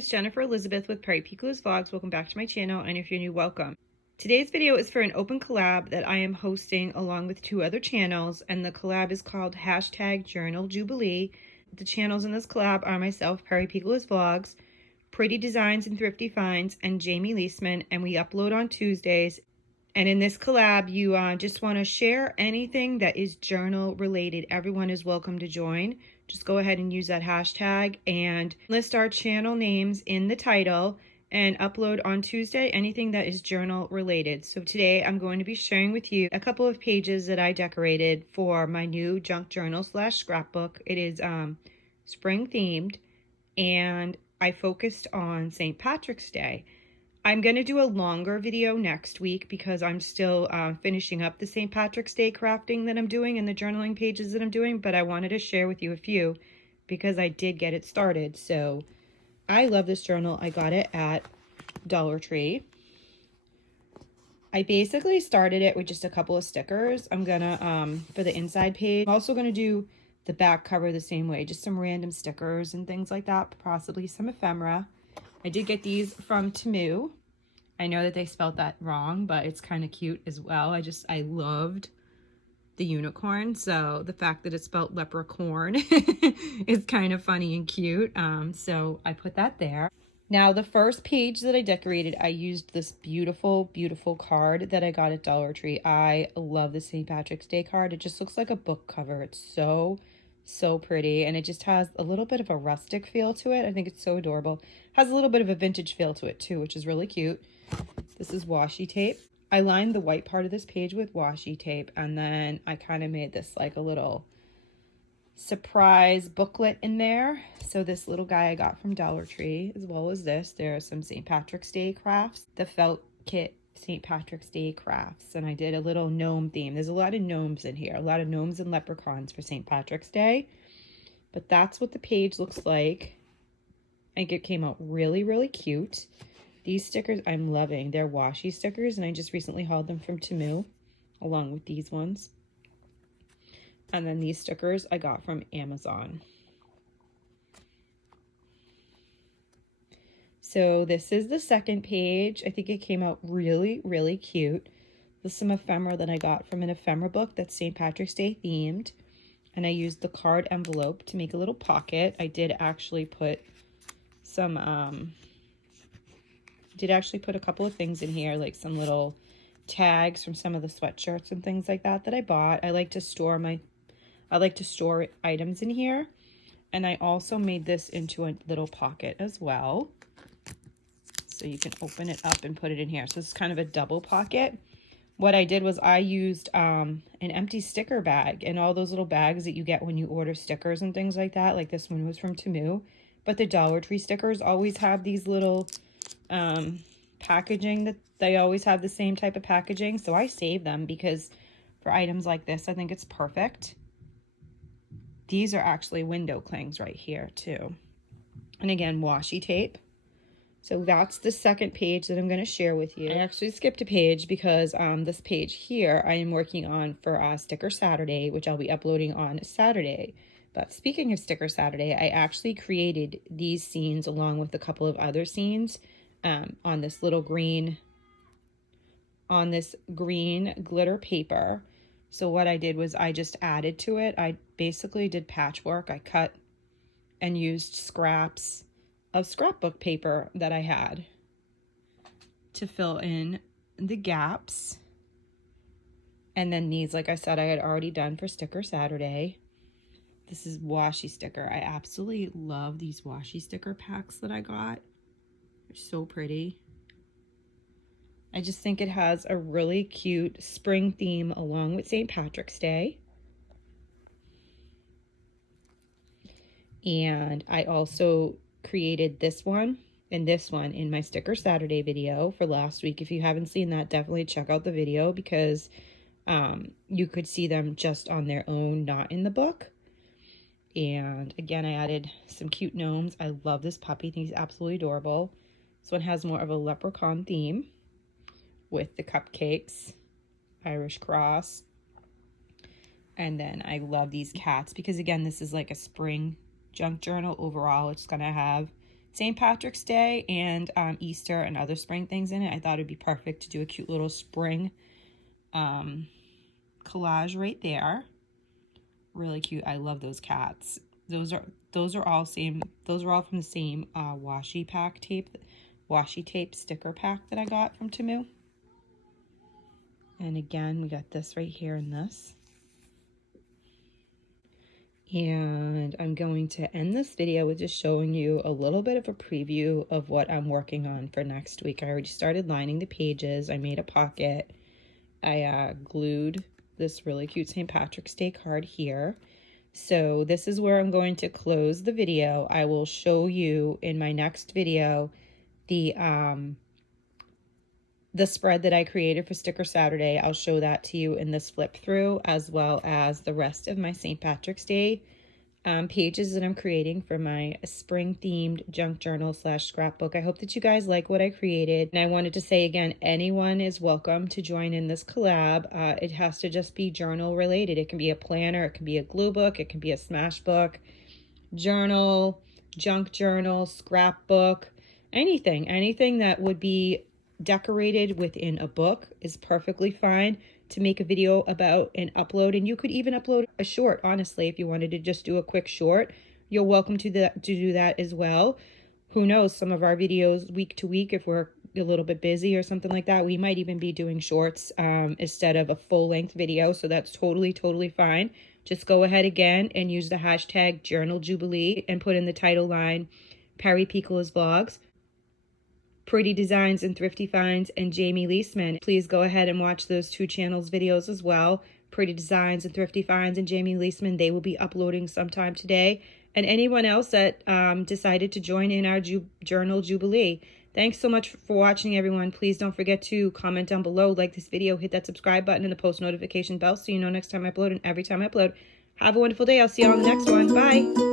it's Jennifer Elizabeth with Perrypiccola's Vlogs. Welcome back to my channel, and if you're new, welcome. Today's video is for an open collab that I am hosting along with 2 other channels, and the collab is called #journaljubilee. The channels in this collab are myself, Perrypiccola's Vlogs, Pretty Designs and Thrifty Finds, and Jamie Leisman, and we upload on Tuesdays. And in this collab, you just want to share anything that is journal related. Everyone is welcome to join. Just go ahead and use that hashtag and list our channel names in the title and upload on Tuesday anything that is journal related. So today I'm going to be sharing with you a couple of pages that I decorated for my new junk journal / scrapbook. It is spring themed, and I focused on St. Patrick's Day. I'm going to do a longer video next week because I'm still finishing up the St. Patrick's Day crafting that I'm doing and the journaling pages that I'm doing, but I wanted to share with you a few because I did get it started. So I love this journal. I got it at Dollar Tree. I basically started it with just a couple of stickers. I'm going to, for the inside page, I'm also going to do the back cover the same way, just some random stickers and things like that, possibly some ephemera. I did get these from Temu. I know that they spelled that wrong, but it's kind of cute as well. I loved the unicorn, so the fact that it's spelled leprechaun is kind of funny and cute. So I put that there. Now, the first page that I decorated, I used this beautiful, beautiful card that I got at Dollar Tree. I love the St. Patrick's Day card. It just looks like a book cover. It's so pretty, and it just has a little bit of a rustic feel to it. I think it's so adorable. Has a little bit of a vintage feel to it too, which is really cute. This is washi tape. I lined the white part of this page with washi tape, and then I kind of made this like a little surprise booklet in there. So this little guy I got from Dollar Tree, as well as this. There are some St. Patrick's Day crafts, the felt kit St. Patrick's Day crafts, and I did a little gnome theme. There's a lot of gnomes in here, a lot of gnomes and leprechauns for St. Patrick's Day. But that's what the page looks like. I think it came out really, really cute. These stickers I'm loving. They're washi stickers, and I just recently hauled them from Temu, along with these ones. And then these stickers I got from Amazon. So this is the second page. I think it came out really, really cute. There's some ephemera that I got from an ephemera book that's St. Patrick's Day themed. And I used the card envelope to make a little pocket. I did actually put some, put a couple of things in here, like some little tags from some of the sweatshirts and things like that I bought. I like to store items in here. And I also made this into a little pocket as well. So you can open it up and put it in here. So it's kind of a double pocket. What I did was I used an empty sticker bag, and all those little bags that you get when you order stickers and things like that. Like this one was from Temu, but the Dollar Tree stickers always have these little packaging, that they always have the same type of packaging. So I saved them because for items like this, I think it's perfect. These are actually window clings right here too. And again, washi tape. So that's the second page that I'm going to share with you. I actually skipped a page because this page here I am working on for Sticker Saturday, which I'll be uploading on Saturday. But speaking of Sticker Saturday, I actually created these scenes along with a couple of other scenes on this green glitter paper. So what I did was I just added to it. I basically did patchwork. I cut and used scraps of scrapbook paper that I had to fill in the gaps. And then these, like I said, I had already done for Sticker Saturday. This is washi sticker. I absolutely love these washi sticker packs that I got. They're so pretty. I just think it has a really cute spring theme along with St. Patrick's Day. And I also created this one and this one in my Sticker Saturday video for last week. If you haven't seen that, definitely check out the video because you could see them just on their own, not in the book. And again, I added some cute gnomes. I love this puppy. I think he's absolutely adorable. This one has more of a leprechaun theme with the cupcakes, Irish cross. And then I love these cats because, again, this is like a spring junk journal overall. It's going to have St. Patrick's Day and Easter and other spring things in it. I thought it'd be perfect to do a cute little spring collage right there. Really cute. I love those cats. Those are all from the same washi tape sticker pack that I got from Temu. And again, we got this right here and this. And I'm going to end this video with just showing you a little bit of a preview of what I'm working on for next week. I already started lining the pages. I made a pocket. I glued this really cute St. Patrick's Day card here. So this is where I'm going to close the video. I will show you in my next video the spread that I created for Sticker Saturday. I'll show that to you in this flip through, as well as the rest of my St. Patrick's Day pages that I'm creating for my spring themed junk journal / scrapbook. I hope that you guys like what I created. And I wanted to say again, anyone is welcome to join in this collab. It has to just be journal related. It can be a planner, it can be a glue book, it can be a smash book, journal, junk journal, scrapbook, anything that would be decorated within a book is perfectly fine to make a video about and upload. And you could even upload a short, honestly, if you wanted to just do a quick short. You're welcome to do that as well. Who knows, some of our videos week to week, if we're a little bit busy or something like that, we might even be doing shorts instead of a full-length video. So that's totally fine. Just go ahead again and use the hashtag journaljubilee and put in the title line Perrypiccola's Vlogs, Pretty Designs and Thrifty Finds, and Jamie Leisman. Please go ahead and watch those two channels' videos as well. Pretty Designs and Thrifty Finds and Jamie Leisman, they will be uploading sometime today. And anyone else that decided to join in our Journal Jubilee. Thanks so much for watching, everyone. Please don't forget to comment down below, like this video, hit that subscribe button and the post notification bell so you know next time I upload and every time I upload. Have a wonderful day. I'll see you on the next one. Bye.